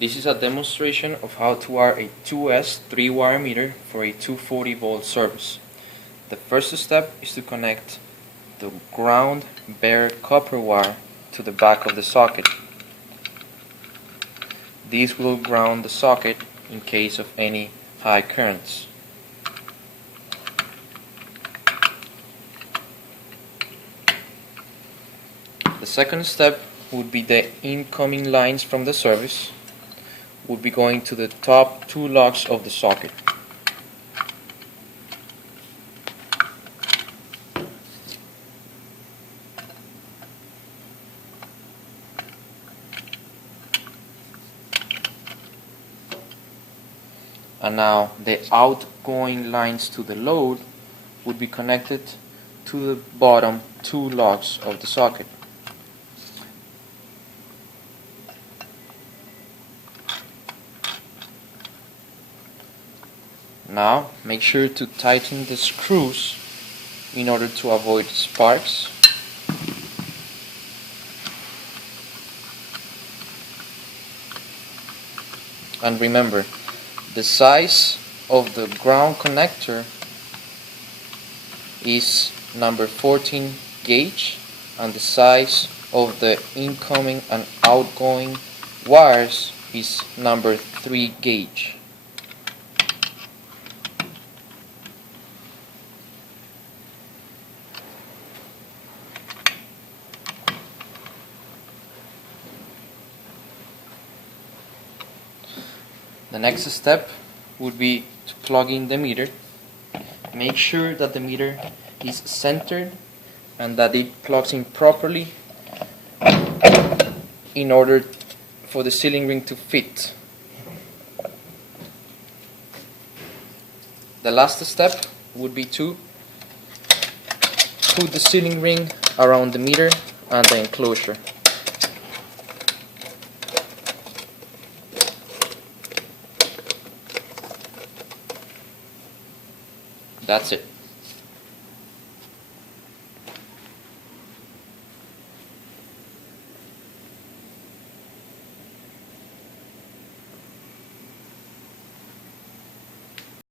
This is a demonstration of how to wire a 2S 3-wire meter for a 240 volt service. The first step is to connect the ground bare copper wire to the back of the socket. This will ground the socket in case of any high currents. The second step would be the incoming lines from the service would be going to the top two lugs of the socket. And now the outgoing lines to the load would be connected to the bottom two lugs of the socket. Now make sure to tighten the screws in order to avoid sparks. And remember, the size of the ground connector is number 14 gauge, and the size of the incoming and outgoing wires is number 3 gauge. The next step would be to plug in the meter. Make sure that the meter is centered and that it plugs in properly in order for the sealing ring to fit. The last step would be to put the sealing ring around the meter and the enclosure. That's it.